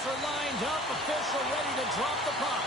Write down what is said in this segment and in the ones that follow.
Players are lined up. Official ready to drop the puck.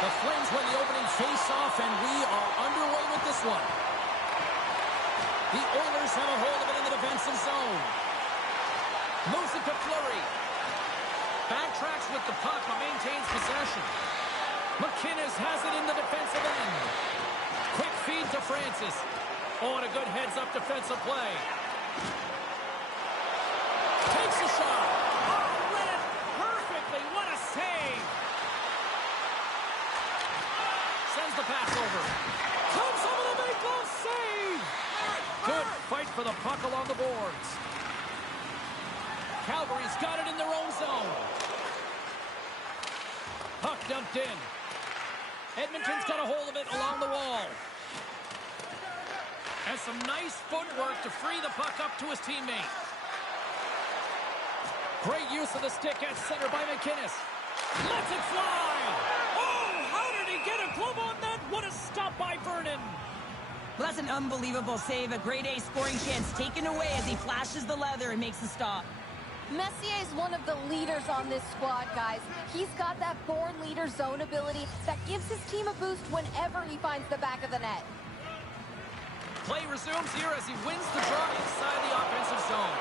The Flames win the opening face-off, and we are underway with this one. The Oilers have a hold of it in the defensive zone. Moves it to Fleury. Backtracks with the puck, but maintains possession. McInnes has it in the defensive end. Quick feed to Francis. Oh, and a good heads-up defensive play. Takes a shot. Oh, read it perfectly. What a save. Sends the pass over. Comes over the make goal save. Good fight for the puck along the boards. Calgary's got it in their own zone. Puck dumped in. Edmonton's got a hold of it along the wall. And some nice footwork to free the puck up to his teammate. Great use of the stick at center by McInnes. Lets it fly. Oh, how did he get a glove on that? What a stop by Vernon. Well, that's an unbelievable save. A grade A scoring chance taken away as he flashes the leather and makes the stop. Messier is one of the leaders on this squad, guys. He's got that born leader zone ability that gives his team a boost whenever he finds the back of the net. Play resumes here as he wins the draw inside the offensive zone.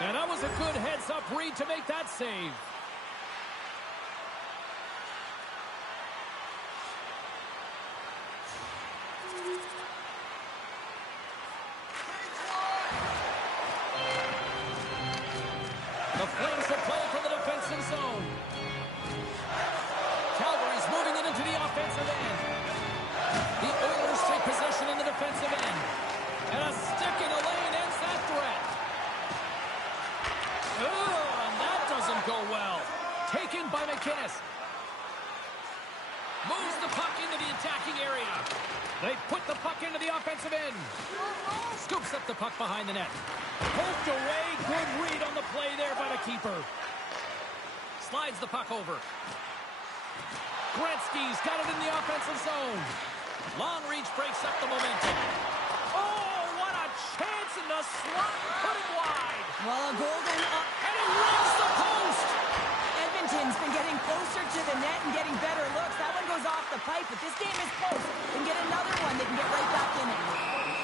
And that was a good heads-up read to make that save. The Flames will play from the defensive zone. Calgary's moving it into the offensive end. The Oilers take possession in the defensive end. And a stick in the lane ends that threat. Oh, and that doesn't go well. Taken by McInnes. Moves the puck into the attacking area. They put the puck into the offensive end. Scoops up the puck behind the net. Poked away. Good read on the play there by the keeper. Slides the puck over. Gretzky's got it in the offensive zone. Long reach breaks up the momentum. Oh, what a chance in the slot. Put it wide. Well, a golden up. And he rings the post. Edmonton's been getting closer to the net and getting better looks. That one goes off the pipe, but this game is close. They can get another one. They can get right back in it.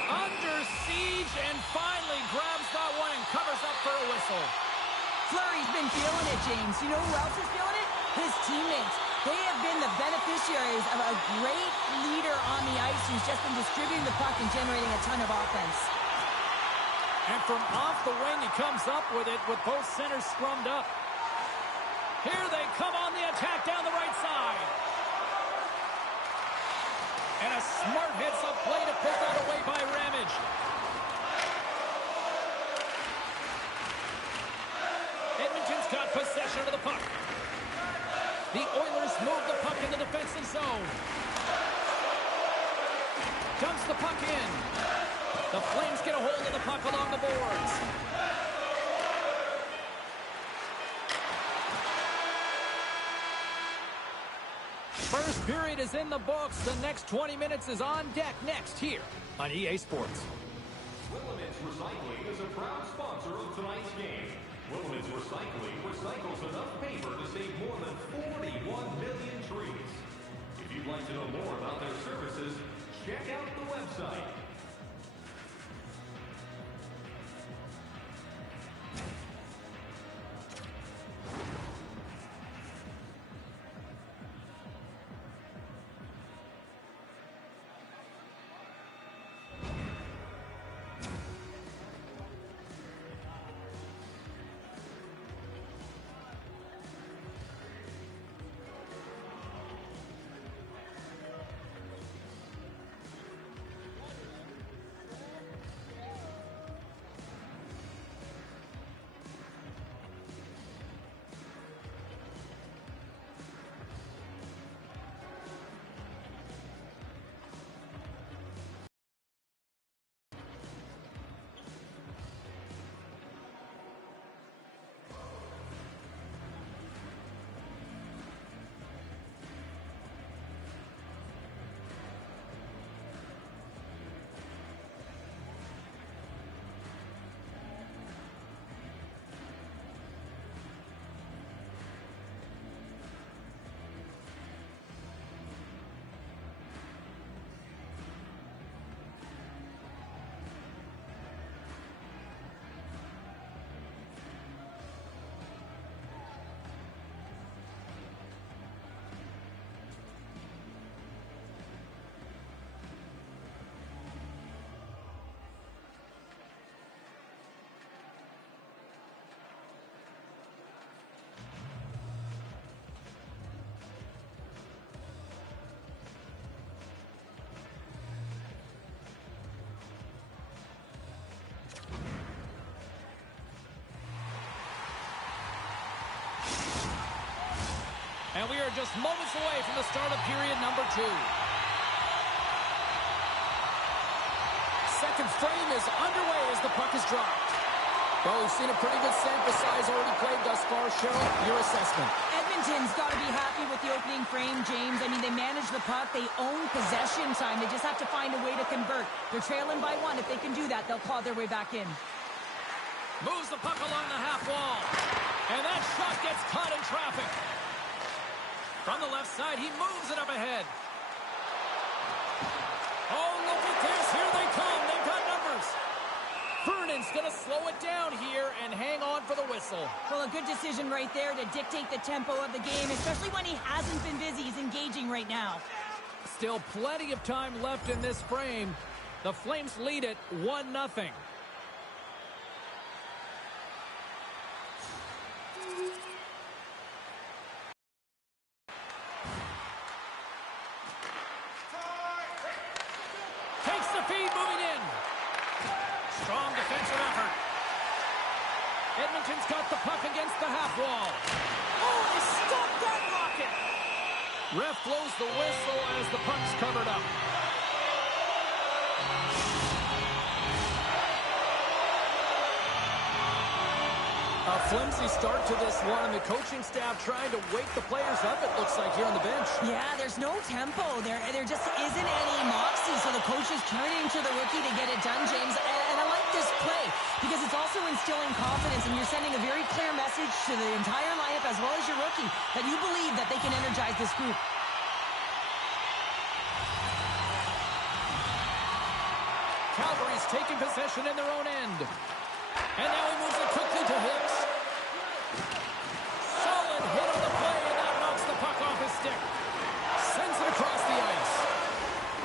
Under siege and finally grabs that one and covers up for a whistle. Fleury's been feeling it, James. You know who else is feeling it? His teammates. They have been the beneficiaries of a great leader on the ice who's just been distributing the puck and generating a ton of offense. And from off the wing, he comes up with it with both centers scrummed up. Here they come on the attack down the right side. And a smart heads-up play to put that away by Ramage. Edmonton's got possession of the puck. The Oilers move the puck in the defensive zone. Dumps the puck in. The Flames get a hold of the puck along the boards. First period is in the books. The next 20 minutes is on deck next here on EA Sports. Willamette Recycling is a proud sponsor of tonight's game. Willamette Recycling recycles enough paper to save more than 41 million trees. If you'd like to know more about their services, check out the website. And we are just moments away from the start of period number 2. Second frame is underway as the puck is dropped. Well, we've seen a pretty good sample size already played thus far. Cheryl, your assessment. Edmonton's got to be happy with the opening frame, James. I mean, they manage the puck. They own possession time. They just have to find a way to convert. They're trailing by 1. If they can do that, they'll claw their way back in. Moves the puck along the half wall. And that shot gets caught in traffic. From the left side, he moves it up ahead. Oh, look at this. Here they come. They've got numbers. Vernon's going to slow it down here and hang on for the whistle. Well, a good decision right there to dictate the tempo of the game, especially when he hasn't been busy. He's engaging right now. Still plenty of time left in this frame. The Flames lead it 1-0. Takes the feed, moving in. Strong defensive effort. Edmonton's got the puck against the half wall. Oh, they stopped that rocket! Ref blows the whistle as the puck's covered up. A flimsy start to this one, and the coaching staff trying to wake the players up, it looks like, here on the bench. Yeah, there's no tempo. There just isn't any moxie, so the coach is turning to the rookie to get it done, James. And I like this play because it's also instilling confidence, and you're sending a very clear message to the entire lineup as well as your rookie that you believe that they can energize this group. Calgary's taking possession in their own end. And now he moves it quickly to Hicks. Solid hit on the play, and that knocks the puck off his stick. Sends it across the ice.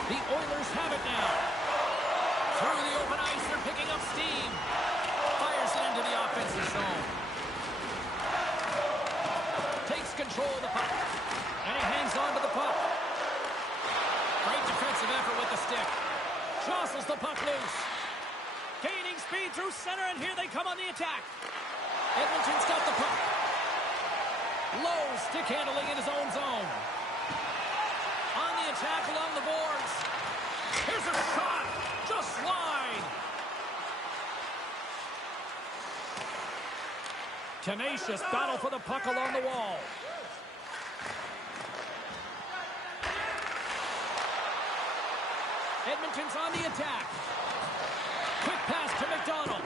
The Oilers have it now. Through the open ice, they're picking up steam. Fires it into the offensive zone. Takes control of the puck. And he hangs on to the puck. Great defensive effort with the stick. Jostles the puck loose. Gaining speed through center, and here they come on the attack. Edmonton's got the puck. Low stick handling in his own zone. On the attack along the boards. Here's a shot. Just wide. Tenacious battle for the puck along the wall. Edmonton's on the attack. Quick pass to McDonald.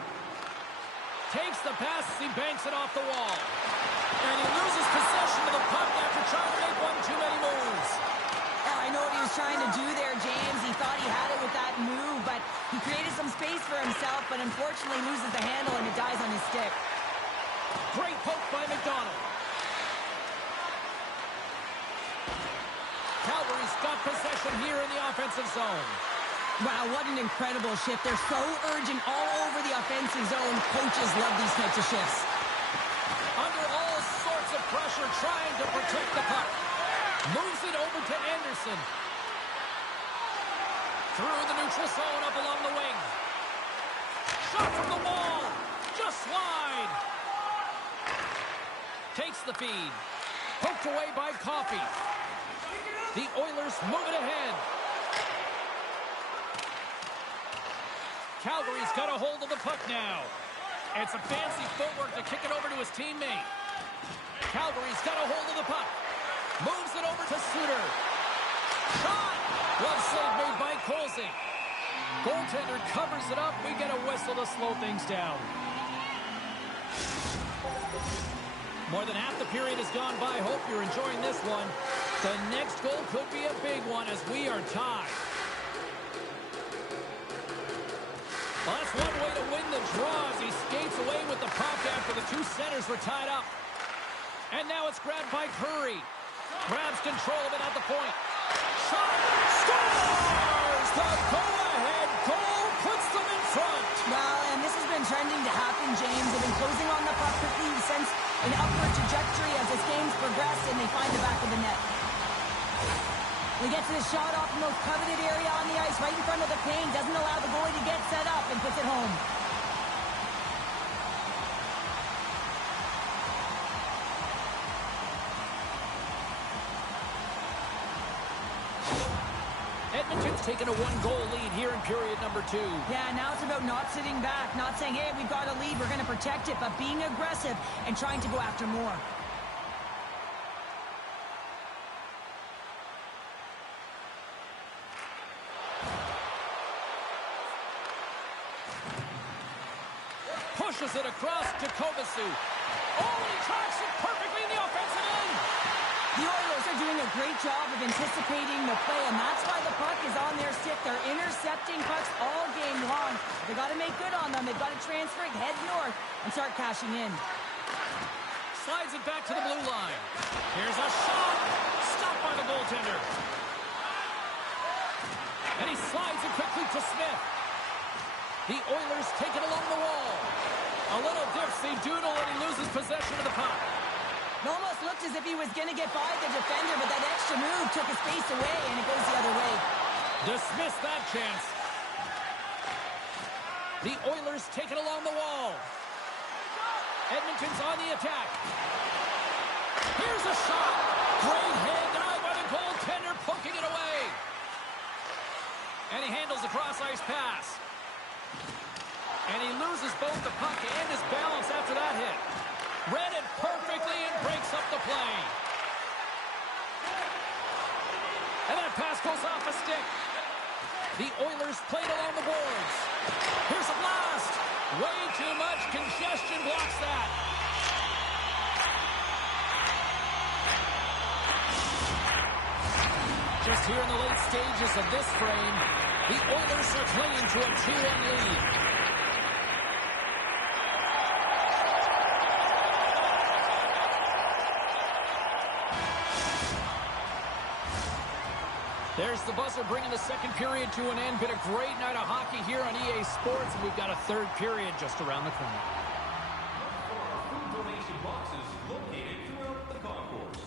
Takes the pass as he banks it off the wall. And he loses possession of the puck after trying to make one too many moves. I know what he was trying to do there, James. He thought he had it with that move, but he created some space for himself, but unfortunately loses the handle and it dies on his stick. Great poke by McDonald. Calgary's got possession here in the offensive zone. Wow, what an incredible shift. They're so urgent all over the offensive zone. Coaches love these types of shifts. Under all sorts of pressure, trying to protect the puck. Moves it over to Anderson. Through the neutral zone, up along the wing. Shot from the wall. Just wide. Takes the feed. Poked away by Coffey. The Oilers move it ahead. Calgary's got a hold of the puck now. It's a fancy footwork to kick it over to his teammate. Calgary's got a hold of the puck. Moves it over to Suter. Shot! Glove save made by Colsey. Goaltender covers it up. We get a whistle to slow things down. More than half the period has gone by. Hope you're enjoying this one. The next goal could be a big one as we are tied. Well, that's one way to win the draw as he skates away with the puck after the two centers were tied up. And now it's grabbed by Curry. Grabs control of it at the point. Shot! Scores! The go-ahead goal puts them in front. Well, and this has been trending to happen, James. They've been closing on the puck quickly since an upward trajectory as this game's progressed, and they find the back of the net. We get to the shot off the most coveted area on the ice, right in front of the paint. Doesn't allow the goalie to get set up and puts it home. Edmonton's taken a one-goal lead here in period number 2. Yeah, now it's about not sitting back, not saying, hey, we've got a lead, we're going to protect it, but being aggressive and trying to go after more. Pushes it across to Kovacic. Oh, and he tracks it perfectly in the offensive end. The Oilers are doing a great job of anticipating the play, and that's why the puck is on their stick. They're intercepting pucks all game long. They got to make good on them. They've got to transfer it, head north, and start cashing in. Slides it back to the blue line. Here's a shot. Stopped by the goaltender. And he slides it quickly to Smith. The Oilers take it along the wall. A little dipsy doodle, and he loses possession of the puck. It almost looked as if he was going to get by the defender, but that extra move took his face away, and it goes the other way. Dismiss that chance. The Oilers take it along the wall. Edmonton's on the attack. Here's a shot. Great hand eye by the goaltender, poking it away. And he handles a cross-ice pass. And he loses both the puck and his balance after that hit. Read it perfectly and breaks up the play. And that pass goes off a stick. The Oilers played along the boards. Here's a blast. Way too much congestion blocks that. Just here in the late stages of this frame, the Oilers are clinging to a 2-1 lead. There's the buzzer bringing the second period to an end. Been a great night of hockey here on EA Sports, and we've got a third period just around the corner. For our food donation boxes located throughout the concourse.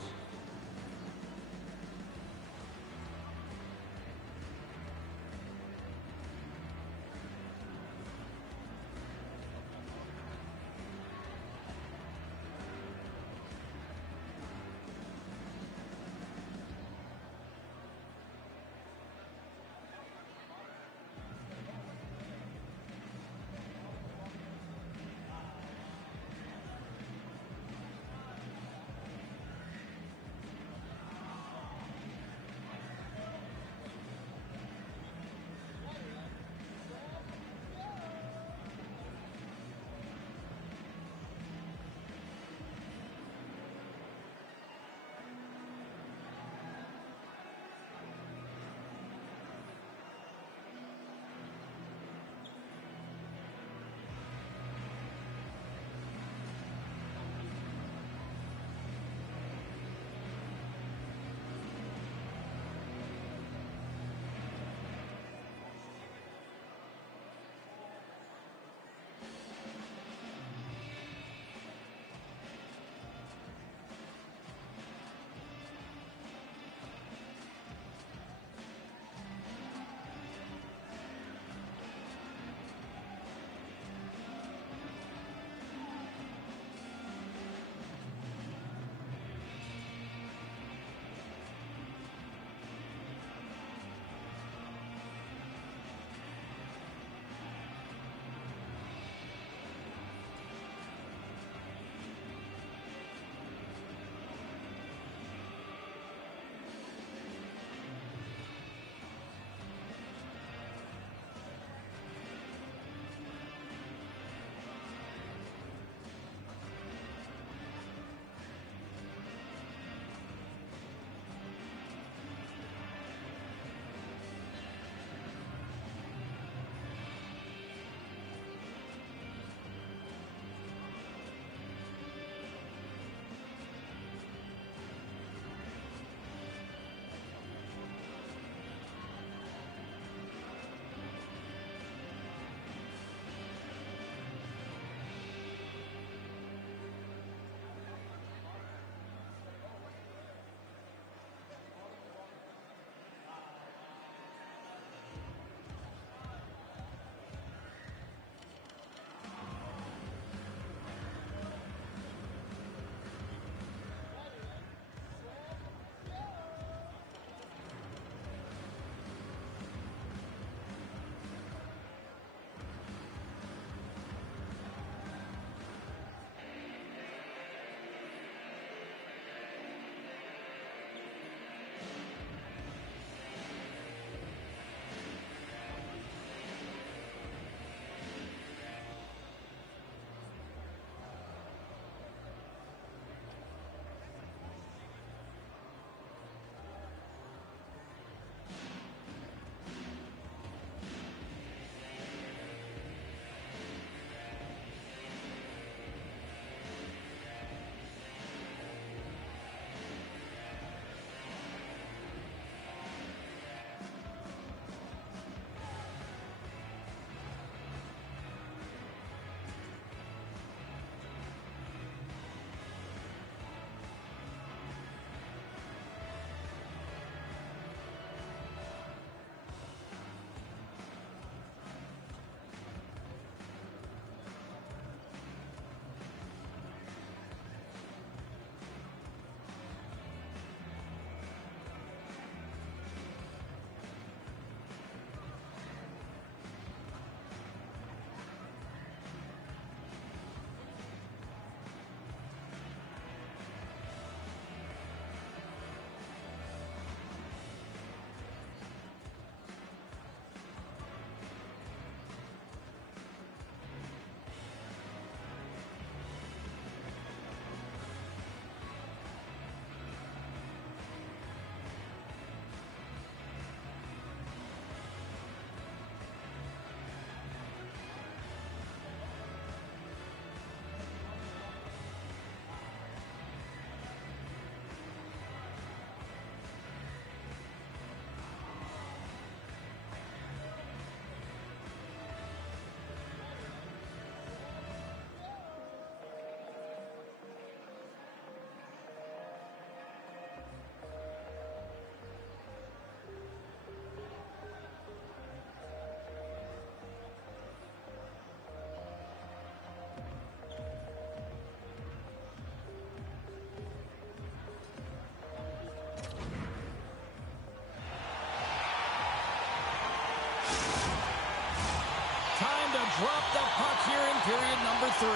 dropped the puck here in period number 3.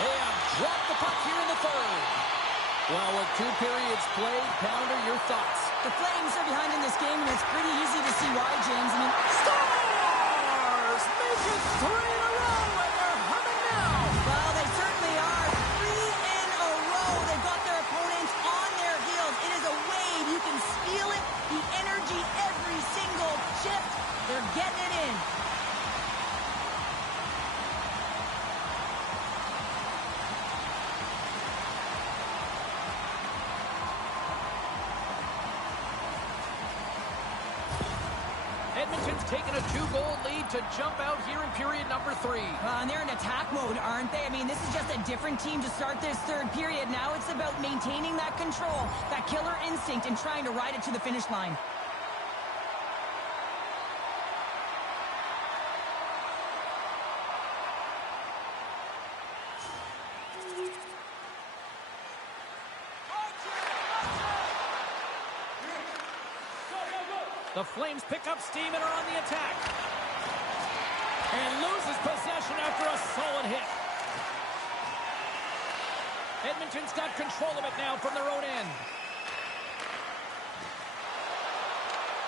They have dropped the puck here in the third. Well, with 2 periods played, Pounder, your thoughts? The Flames are behind in this game, and it's pretty easy to see why, James. I mean, Stars make it 3 in a row, and they're humming now. Well, they certainly are. 3 in a row. They've got their opponents on their heels. It is a wave. You can feel it. The energy every single shift. They're getting it in. Edmonton's taken a 2-goal lead to jump out here in period number 3. And they're in attack mode, aren't they? I mean, this is just a different team to start this third period. Now it's about maintaining that control, that killer instinct, and trying to ride it to the finish line. The Flames pick up steam and are on the attack. And loses possession after a solid hit. Edmonton's got control of it now from their own end.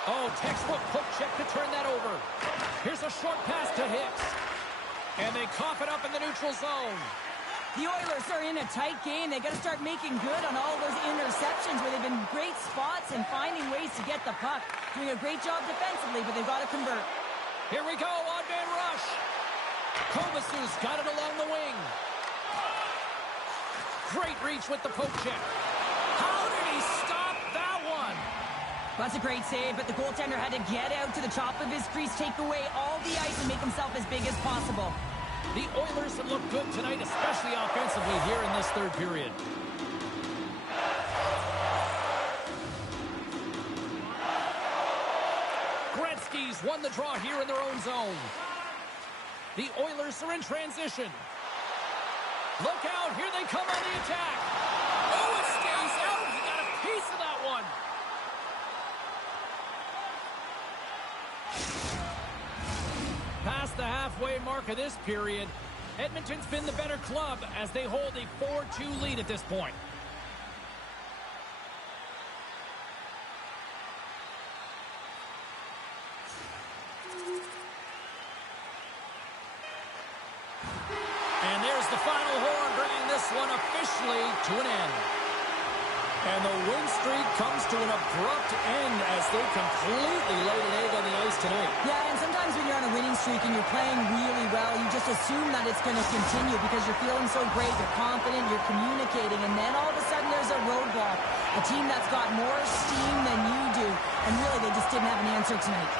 Oh, textbook poke check to turn that over. Here's a short pass to Hicks. And they cough it up in the neutral zone. The Oilers are in a tight game. They got to start making good on all those interceptions where they've been great spots and finding ways to get the puck. Doing a great job defensively, but they've got to convert. Here we go, odd-man rush. Kovasu's got it along the wing. Great reach with the poke check. How did he stop that one? That's a great save, but the goaltender had to get out to the top of his crease, take away all the ice, and make himself as big as possible. The Oilers have looked good tonight, especially offensively here in this third period. Gretzky's won the draw here in their own zone. The Oilers are in transition. Look out, here they come on the attack. Oh, it stays out. He got a piece of that one. Past the halfway mark of this period, Edmonton's been the better club as they hold a 4-2 lead at this point. And there's the final horn, bringing this one officially to an end. And the win streak comes to an abrupt end as they completely laid an egg on the ice tonight. Yeah, and sometimes when you're on a winning streak and you're playing really well, you just assume that it's going to continue because you're feeling so great, you're confident, you're communicating, and then all of a sudden there's a roadblock. A team that's got more steam than you do, and really they just didn't have an answer tonight.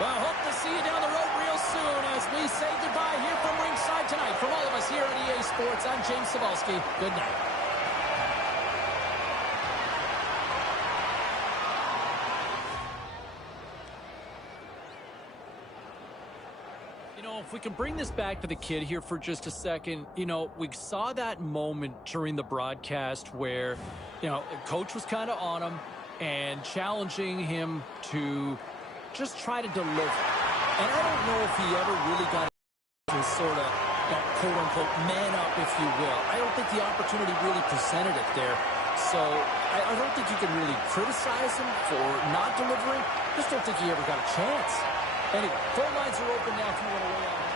Well, hope to see you down the road real soon as we say goodbye here from ringside tonight. From all of us here at EA Sports, I'm James Cebulski. Good night. You know, if we can bring this back to the kid here for just a second, you know, we saw that moment during the broadcast where, you know, coach was kind of on him and challenging him to just try to deliver. And I don't know if he ever really got to sort of, that quote-unquote man up, if you will. I don't think the opportunity really presented it there. So I don't think you can really criticize him for not delivering. I just don't think he ever got a chance. Anyway, phone lines are open now if you want to weigh on it.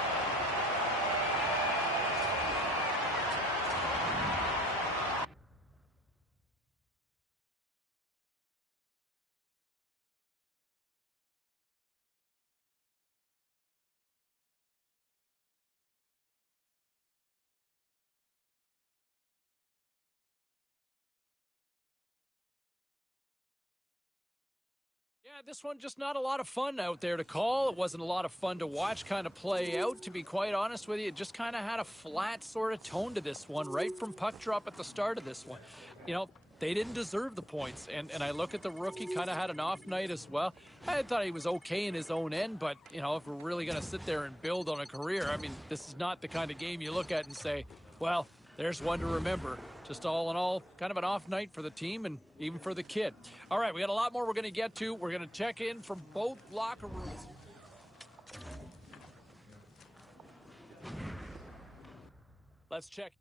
Yeah, this one just not a lot of fun out there to call. It wasn't a lot of fun to watch kind of play out, to be quite honest with you. It just kind of had a flat sort of tone to this one, right from puck drop at the start of this one. You know, they didn't deserve the points, and I look at the rookie, kind of had an off night as well. I thought he was okay in his own end, but, you know, if we're really going to sit there and build on a career, I mean, this is not the kind of game you look at and say, well, there's one to remember. Just all in all, kind of an off night for the team and even for the kid. All right, we got a lot more we're going to get to. We're going to check in from both locker rooms. Let's check.